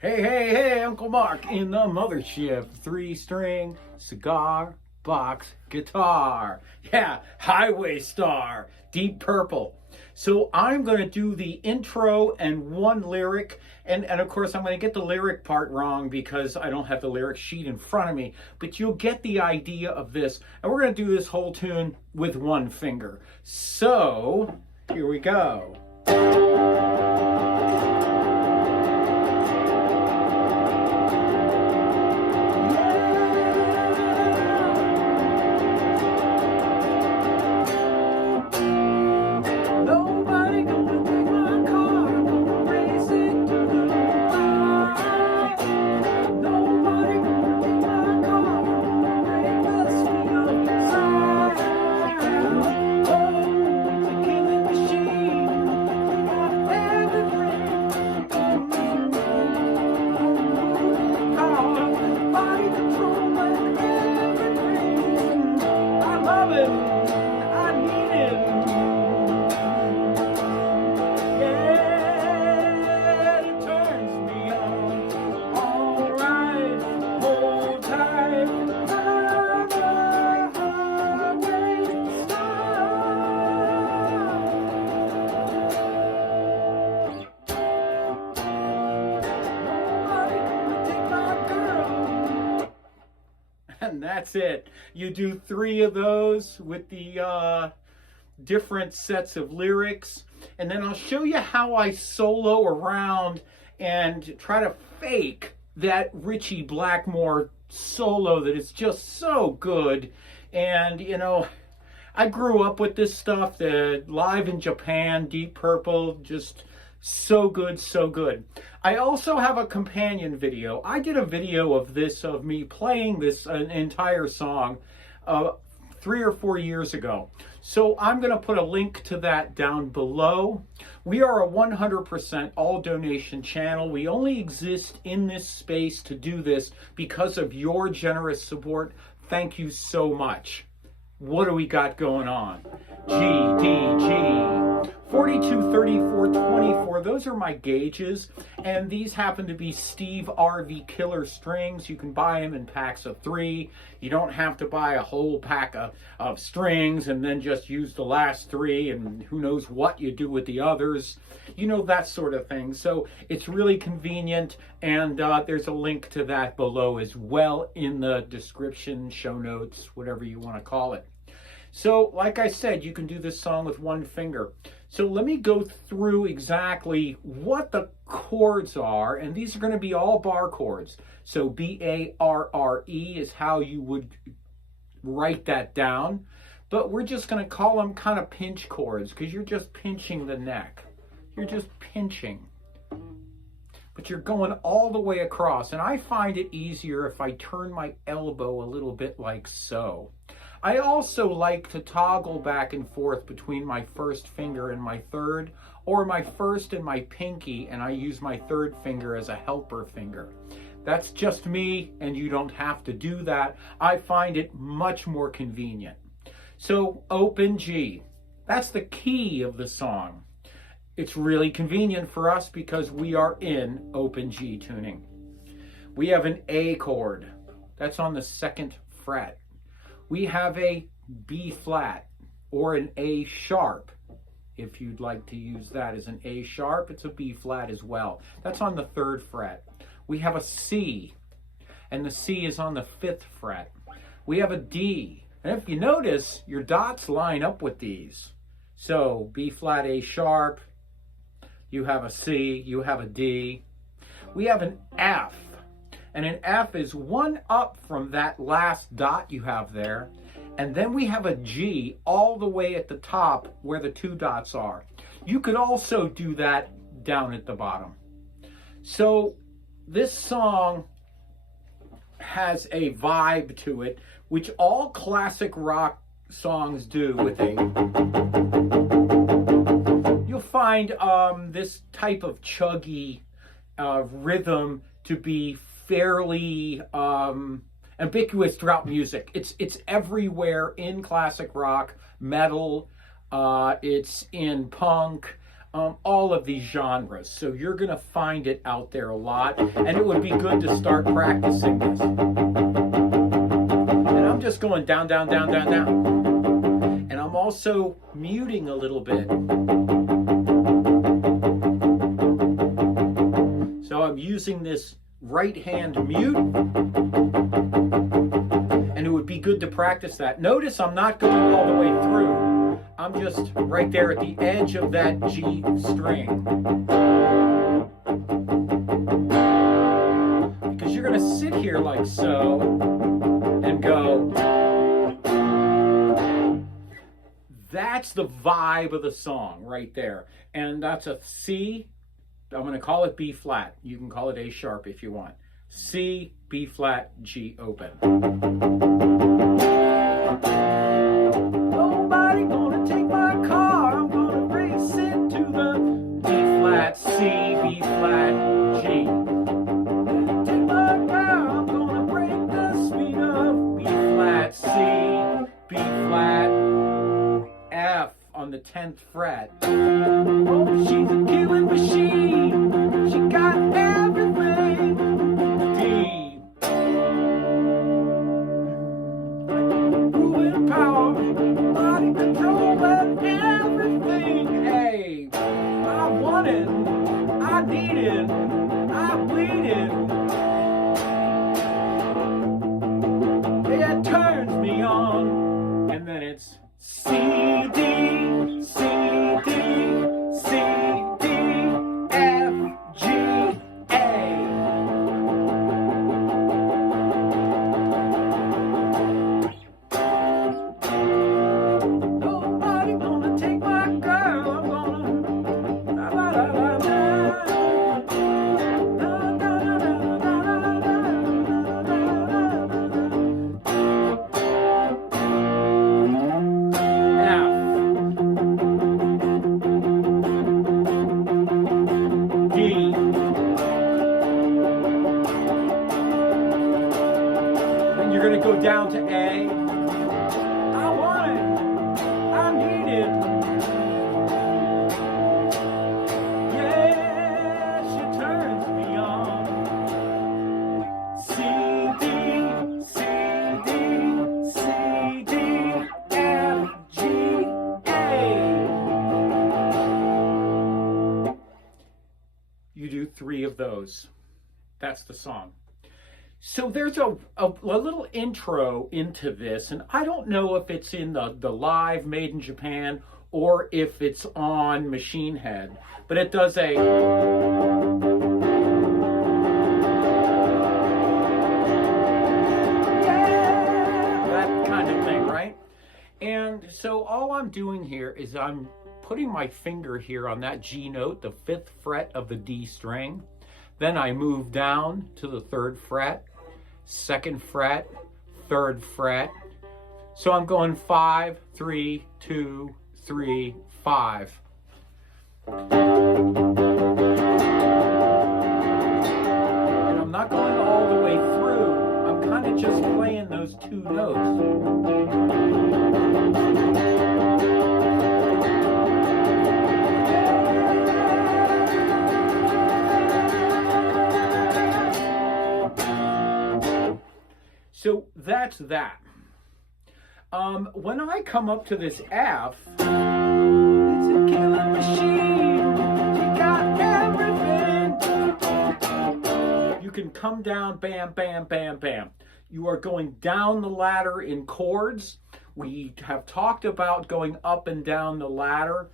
Hey, hey, hey, Uncle Mark in the mothership. 3-string cigar box guitar. Yeah, Highway Star, Deep Purple. So I'm going to do the intro and one lyric. And of course, I'm going to get the lyric part wrong because I don't have the lyric sheet in front of me. But you'll get the idea of this. And we're going to do this whole tune with one finger. So here we go. And that's it. You do 3 of those with the different sets of lyrics, and then I'll show you how I solo around and try to fake that Ritchie Blackmore solo that is just so good. And you know, I grew up with this stuff, the Live in Japan, Deep Purple, just so good, so good. I also have a companion video. I did a video of this, of me playing this entire song 3 or 4 years ago. So I'm going to put a link to that down below. We are a 100% all donation channel. We only exist in this space to do this because of your generous support. Thank you so much. What do we got going on? G, D, G, 42, 34, 24. Those are my gauges, and these happen to be Steve Arvey killer strings. You can buy them in packs of 3. You don't have to buy a whole pack of strings and then just use the last 3, and who knows what you do with the others. You know, that sort of thing. So it's really convenient, and there's a link to that below as well in the description, show notes, whatever you want to call it. So, like I said, you can do this song with one finger. So let me go through exactly what the chords are, and these are going to be all bar chords. So B-A-R-R-E is how you would write that down, but we're just going to call them kind of pinch chords because you're just pinching the neck. You're just pinching, but you're going all the way across, and I find it easier if I turn my elbow a little bit like so. I also like to toggle back and forth between my first finger and my third, or my first and my pinky, and I use my third finger as a helper finger. That's just me, and you don't have to do that. I find it much more convenient. So open G, that's the key of the song. It's really convenient for us because we are in open G tuning. We have an A chord, that's on the 2nd fret. We have a B flat or an A sharp. If you'd like to use that as an A sharp, it's a B flat as well. That's on the 3rd fret. We have a C, and the C is on the 5th fret. We have a D, and if you notice, your dots line up with these. So B flat, A sharp, you have a C, you have a D. We have an F. And an F is one up from that last dot you have there. And then we have a G all the way at the top where the 2 dots are. You could also do that down at the bottom. So this song has a vibe to it, which all classic rock songs do with a... You'll find this type of chuggy rhythm to be fairly ambiguous throughout music. It's everywhere in classic rock, metal, it's in punk, all of these genres. So you're going to find it out there a lot, and it would be good to start practicing this. And I'm just going down, down, down, down, down. And I'm also muting a little bit. So I'm using this right hand mute, and it would be good to practice that. Notice I'm not going all the way through. I'm just right there at the edge of that G string. Because you're going to sit here like so and go. That's the vibe of the song right there. And that's a C. I'm going to call it B flat. You can call it A sharp if you want. C, B flat, G open. Nobody gonna take my car. I'm gonna race it to the B flat, C, B flat, G. Take my car. I'm gonna break the speed of B flat, C, B flat, F on the 10th fret. Oh, she's a killing machine. She got everything. D. Ruling power, body control, and everything. Hey, I want it. I need it. I bleed it. It turns me on. And then it's C, D, C, D, C, D, F, G, A. Nobody gonna take my girl. I'm gonna la la la la la. La la la la la la go down to A. I want it. I need it. Yeah, she turns me on. C, D, C, D, C, D, F, G, A. You do 3 of those. That's the song. So there's a little intro into this, and I don't know if it's in the live Made in Japan or if it's on Machine Head, but it does a that kind of thing, right? And so all I'm doing here is I'm putting my finger here on that G note, the 5th fret of the D string. Then I move down to the 3rd fret, 2nd fret, 3rd fret. So I'm going 5, 3, 2, 3, 5. And I'm not going all the way through. I'm kind of just playing those 2 notes. So that's that. When I come up to this F, it's a killing machine. She got everything. You can come down, bam, bam, bam, bam. You are going down the ladder in chords. We have talked about going up and down the ladder.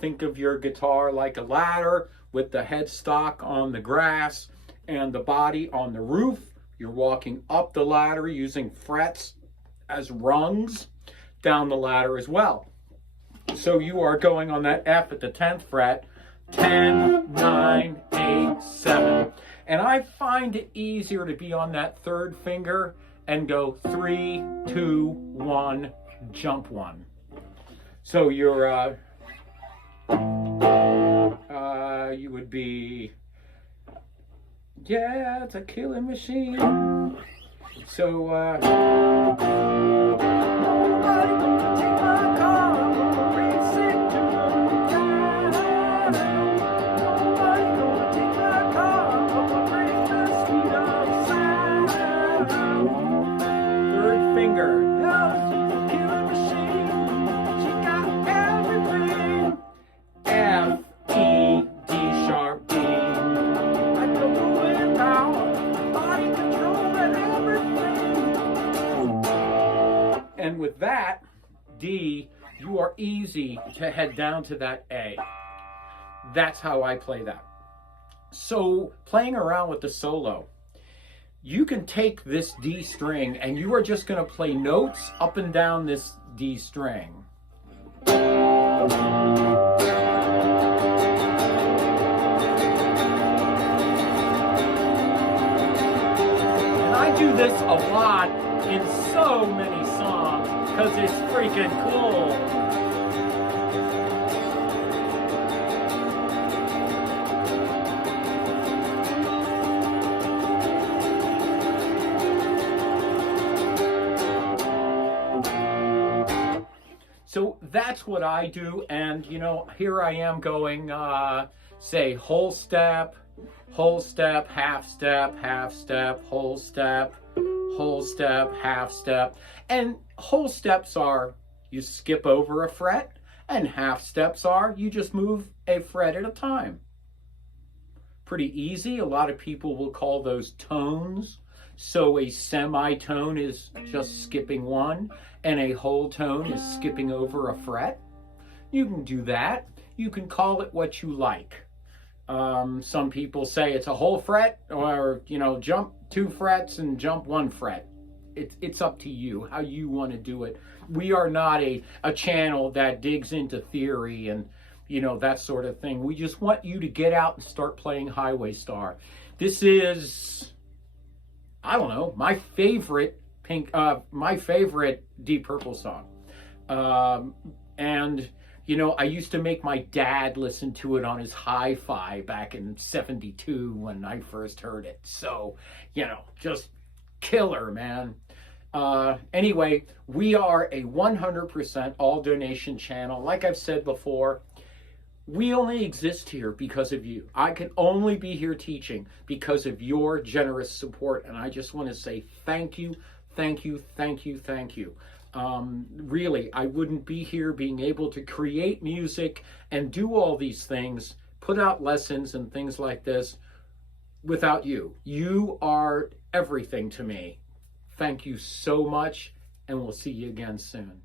Think of your guitar like a ladder with the headstock on the grass and the body on the roof. You're walking up the ladder using frets as rungs down the ladder as well. So you are going on that F at the 10th fret, 10, 9, 8, 7. And I find it easier to be on that 3rd finger and go 3, 2, 1, jump 1. So you're, you would be, yeah, it's a killing machine. So, nobody gonna take my car, I'm gonna race it to the with that D, you are easy to head down to that A. That's how I play that. So playing around with the solo, you can take this D string and you are just going to play notes up and down this D string. And I do this a lot in so many songs because it's freaking cool. So that's what I do, and you know, here I am going, say, whole step, half step, whole step, half step. And whole steps are you skip over a fret, and half steps are you just move a fret at a time. Pretty easy. A lot of people will call those tones. So a semitone is just skipping one, and a whole tone is skipping over a fret. You can do that. You can call it what you like. Some people say it's a whole fret, or, you know, jump 2 frets and jump 1 fret. It's up to you how you want to do it. We are not a channel that digs into theory and, you know, that sort of thing. We just want you to get out and start playing Highway Star. This is, I don't know, my favorite Deep Purple song. And, you know, I used to make my dad listen to it on his hi-fi back in '72 when I first heard it. So, you know, just killer, man. Anyway, we are a 100% all donation channel. Like I've said before, we only exist here because of you. I can only be here teaching because of your generous support. And I just want to say thank you, thank you, thank you, thank you. Really, I wouldn't be here being able to create music and do all these things, put out lessons and things like this without you. You are everything to me. Thank you so much, and we'll see you again soon.